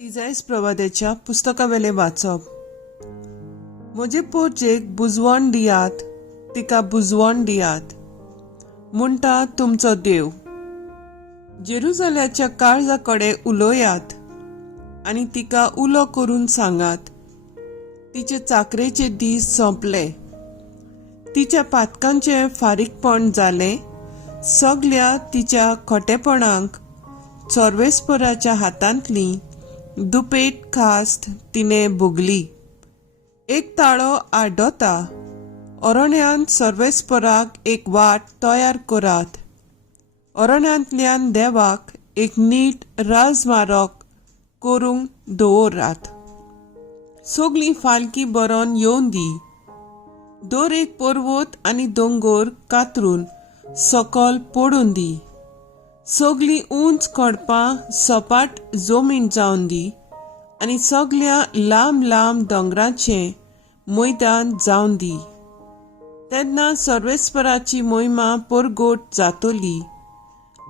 इजायस प्रवाद्याच्या पुस्तकावेले वाचप. म्हजे पोरचेक बुजवण दियात, तिका बुजवण दियात, म्हणटा तुमचो देव. जेरुसलेमाच्या काळजा कडे उलोयात आनी तिका उलो करून सांगात. तिचे चाकरेचे दीस सोंपले, तिच्या पातकांचे फारीकपण जाले. सगळ्या तिच्या खोटेपणांक चोरवेसपराच्या हातांतली दुपेट खास्त तिने भोगली. एक ताळो आड्डोता, अरण्यांत सर्वेस्पराक एक वाट तयार करात. अरण्यांतल्यान देवाक एक नीट राजमार्ग करूंक दवरात. सगळी फालकी बरोवन येवन दी. दर एक पर्वत आनी दोंगर कातरून सकल पडून दी. सगळी उंच खडपां सपाट जमीन जावन दी आनी सगळ्या लांब लांब दोंगरांचे मैदान जावन दी. तेन्ना सर्वेस्पराची महिमा परगट जातली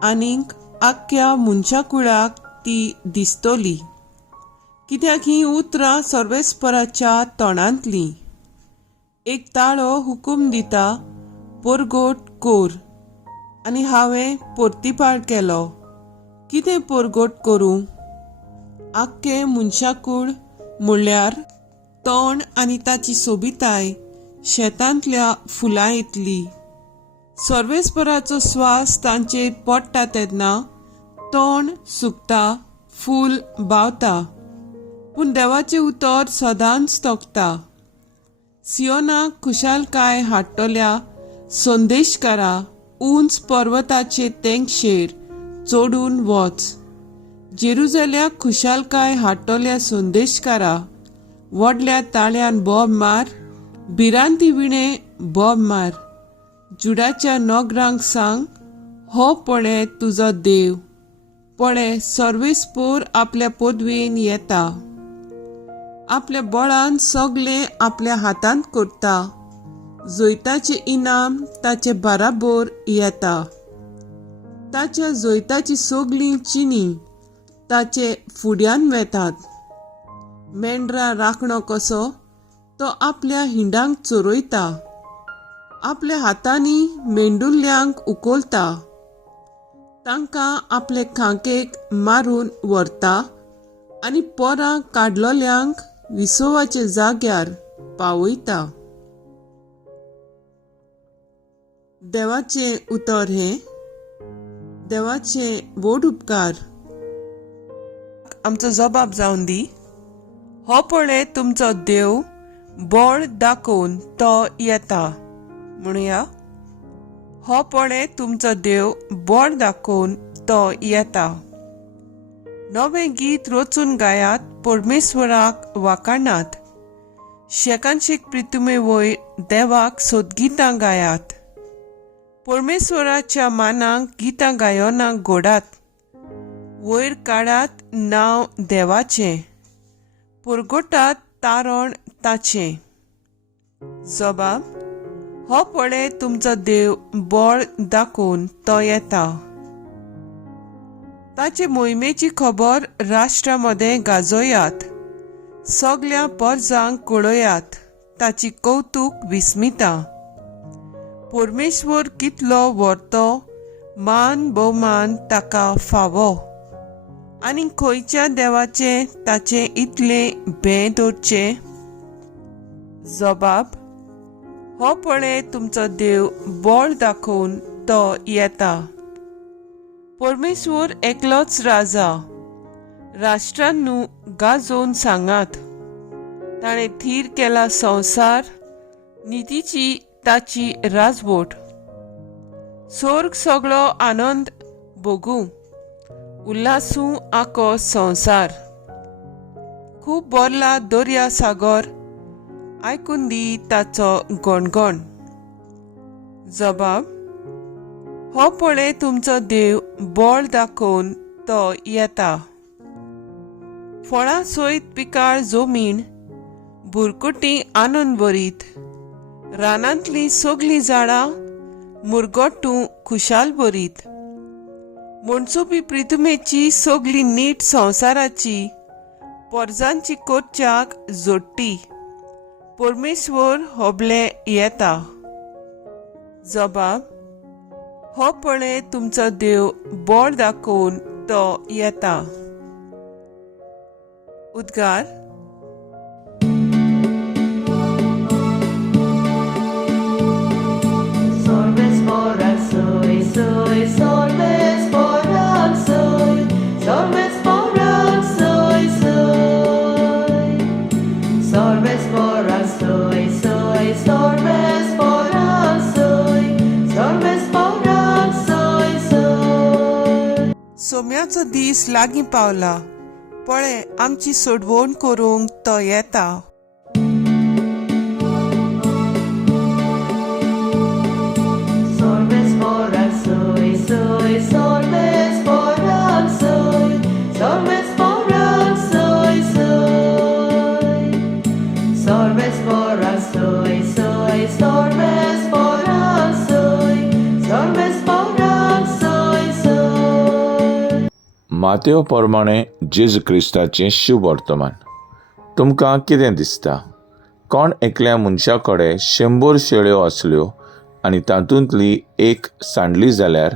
आनीक आख्या मनशाकुळाक ती दिसतली. कित्याक ही उतरां सर्वेस्पराच्या तोंडांतली. एक ताळो हुकूम दिता, परगट कर. आनी हांवें परतीपाड केलो. कितें परगट करूं? आख्खे मनशाकूळ म्हणल्यार तोंड आनी ताची सोबिताय शेतांतल्या फुलां इतली. सर्वेस्पराचो स्वास तांचेर पडटा तेन्ना तोंड सुकता, फूल बावता, पूण देवाचें उतर सदांच तोखता. सियोनाक खुशालकाय हाडटल्या संदेशकारा, उंच पर्वताचे तेंगशेर चोडून वच. जेरुसलेमाक खुशालकाय हाडटल्या संदेशकारा, व्हडल्या ताळ्यान बोब मार, भिरांती विणे बोब मार. जुडाच्या नोगरांक सांग, हो पळय तुजो देव. पळय सर्वेस्पर आपल्या पदवेन येता. आपल्या बळान सगळे आपल्या हातांत करता. जोैताचे इनाम ताचे बाराबर येता. ताच्या जोैताची सगळी चिनी ताचे फुड्यान वेतात. मेंढरा राखणो कसो तो आपल्या हिंडांक चोरयता. आपल्या हातांनी मेंढुल्ल्यांक उखलता. तांकां आपले खांकेक मारून व्हरता आनी पोरां काडलोल्यांक विसोवाचे जाग्यार पावयता. देवाचे उतर हे. देवाचे व्हड उपकार आमचो जबाब जावन दी. हो पळय तुमचो देव, बळ दाखोवन तो येता. म्हणुया, हो पळय तुमचो देव, बळ दाखोवन तो येता. नवें गीत रचून गायात, परमेश्वराक वाखाणात. शेकांशेक प्रितुमे वयर देवाक सोदगितां गायात. परमेश्वराच्या मानाक गितां गायोना घोडात. वयर काडात नांव देवाचें, परगटात तारण ताचें. जबाब, हो पळय तुमचो देव, बळ दाखोवन तो येता. ताचे मोहिमेची खबर राष्ट्रांमध्ये गाजोयात. सगळ्या परजांक कळयात. ताची कौतुक विस्मिता. परमेश्वर कितलो व्हरतो, मान भोवमान ताका फावो. आनी खंयच्या देवाचे ताचे इतले भें दवरचे? जबाब, हो पळय तुमचो देव, बळ दाखोवन तो येता. परमेश्वर एकलोच राजा. राष्ट्रांनू गाजोवन सांगात. ताणें थीर केला संवसार, नितीची ताची राजवट. स्वर्ग सगळो आनंद भोगू, उल्हासू आको संवसार. खूब बोरला दर्या सागर, आयकून दी ताचो गणगण. जबाब, हो पळय तुमचो देव, बळ दाखोवन तो येता. फळां सयत पिकाळ जमीन, भुरकुटी आनंद भरीत. रानांतली सगळी झाडां मुरगोट्टू खुशाल भरीत. म्हणसुपी प्रितुमेची सगळी नीट संवसाराची पोरजांची कोच्याक जोडटी परमेश्वर होबले येता. जबाब: हो पळय तुमचो देव बोळ दाखोवन तो येता. उद्गार: Solves moral soy, soy, solves moral soy, solves moral soy, soy. Solves moral soy, soy, solves moral soy, solves moral soy, soy. सोम्याचो दीस लागीं पावला. पळय आमची सोडवण करूंक तो येता. Solves moral soy, soy, solves moral soy, solves moral soy, soy. Solves moral soy, soy, solves moral soy, solves moral soy, soy. मातेव प्रमाणे जेजू क्रिस्ताचें शुभ वर्तमान. तुमकां कितें दिसता? कोण एकल्या मनशा कडेन 100 शेळ्यो आसल्यो आनी तातूंतली एक सांडली जाल्यार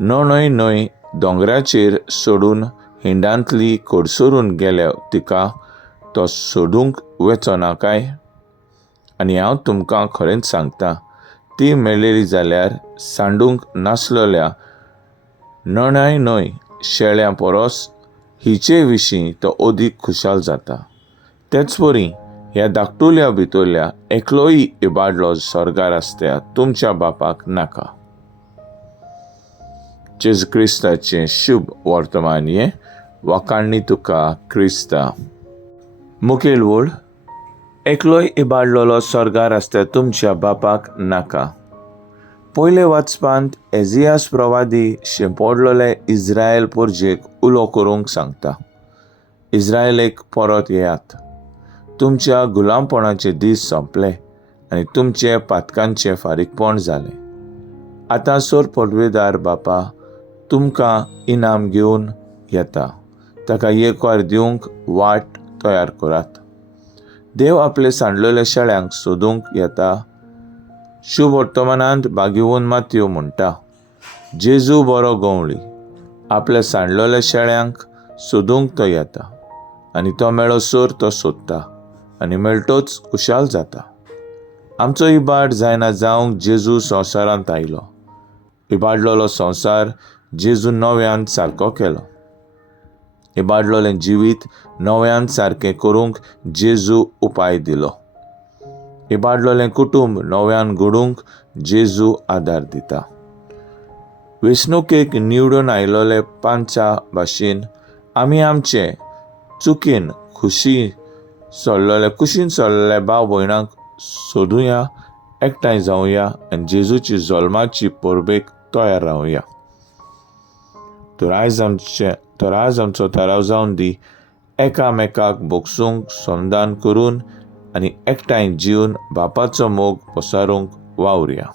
न्हय दोंगराचेर सोडून हिंडांतली कोडसरून गेल्यार तिका तो सोडूंक वेचना काय? आनी हांव तुमकां खरेंच सांगतां, ती मेळ्ळी जाल्यार सांडूंक नासलेल्या न्हय शेळ्यां परस हिचे विशीं तो अदीक खुशाल जाता. तेच परी ह्या धाकटुल्या भितरल्या एकलोय इबाडलो स्वर्गार आसता तुमच्या बापाक नाका. जेजू क्रिस्ताचें शुभ वर्तमान हे वाखाणणी तुका क्रिस्ता. मुखेल वड: एकलोय इबाडलेलो स्वर्गार आसता तुमच्या बापाक नाका. पयले वाचपांत एजियास प्रवादी शेंपोडलेले इस्रायल पोरजेक उलो करूंक सांगता. इस्रायलेक परत येयात. तुमच्या गुलामपणाचे दीस सोंपले आनी तुमचे पातकांचे फारीकपण जालें. आतां सोर पदवेदार बापा तुमकां इनाम घेवन येता. ताका येकार दिवंक वाट तयार करात. देव आपले सांडलेल्या शेळ्यांक सोदूंक येता. शुभ वर्तमानांत भाग्यवन मातयो म्हणटा, जेजू बरो गवळी. आपल्या सांडलेल्या शेळ्यांक सोदूंक तो येता आनी तो मेळसर तो सोदता आनी मेळटोच खुशाल जाता. आमचो इबाड जायना जावंक जेजू संवसारांत आयलो. इबाडलेलो संवसार जेजू नव्यान सारको केलो. इबाडलेलें जिवीत नव्यान सारकें करूंक जेजू उपाय दिलो. इबाडलेलें कुटुंब नव्यान घडूंक जेजू आदार दिता. वेंचणुकेक निवडून आयलोले पांचा भाशेन आमी आमचे कुशीन सोडलेले भाव भयणांक सोदुया, एकठांय जावया आनी जेजूची जल्माची परबेक तयार रावया. तर आयज आमचो थाराव जावन दी. एकामेकाक बोगसूंक समदान करून आनी एकठांय जीवन बापाचो मोग पसारूंक वावुरया.